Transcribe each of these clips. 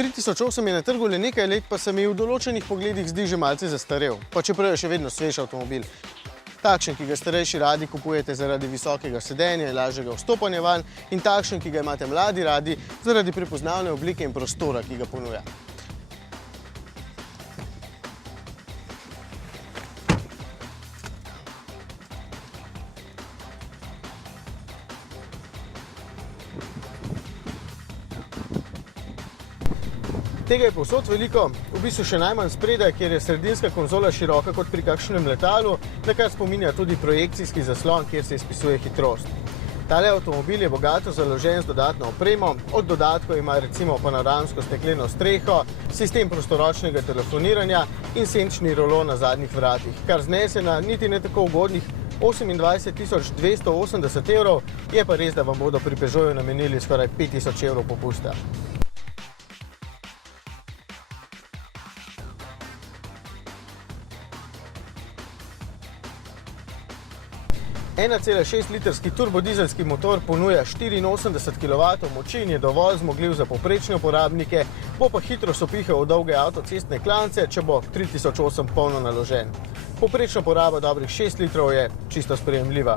3008 je na trgu le nekaj let, pa se mi v določenih pogledih zdi že malce zastarel, pa čeprav je še vedno svež avtomobil. Takšen, ki ga starejši radi kupujete zaradi visokega sedenja in lažjega vstopanja vanj, in takšen, ki ga imate mladi radi zaradi prepoznavne oblike in prostora, ki ga ponuja. Tega je povsod veliko, v bistvu še najmanj spredaj, kjer je sredinska konzola široka kot pri kakšnem letalu, na kar spominja tudi projekcijski zaslon, kjer se izpisuje hitrost. Tale avtomobil je bogato založen z dodatno opremo, od dodatkov ima recimo panoramsko stekleno streho, sistem prostoročnega telefoniranja in senčni rolo na zadnjih vratih, kar znese na niti ne tako ugodnih 28.280 evrov, je pa res, da vam bodo pri Peugeotu namenili skoraj 5.000 evrov popusta. 1,6-litrski turbodizelski motor ponuja 84 kW moči in je dovolj zmogljiv za povprečne uporabnike, bo pa hitro sopihal v dolge avtocestne klance, če bo 3008 polno naložen. Povprečna poraba dobrih 6 litrov je čisto sprejemljiva.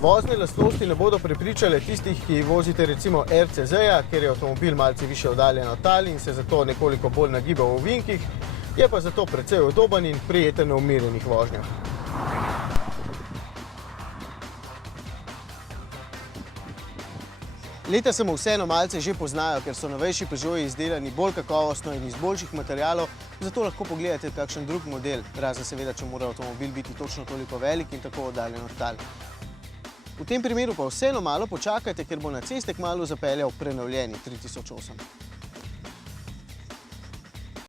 Vozne lastnosti ne bodo prepričale tistih, ki vozite recimo RCZ-ja, ker je avtomobil malce više oddaljen od tal in se zato nekoliko bolj nagiba v ovinkih, je pa zato precej udoben in prijeten v umirjenih vožnjah. Leta se mu vseeno malce že poznajo, ker so novejši Peugeoti izdelani bolj kakovostno in iz boljših materialov, zato lahko pogledate kakšen drug model, razen seveda, če mora avtomobil biti točno toliko velik in tako oddaljen od tal. V tem primeru pa vseeno malo počakajte, ker bo na ceste kmalu zapeljal prenovljeni 3008.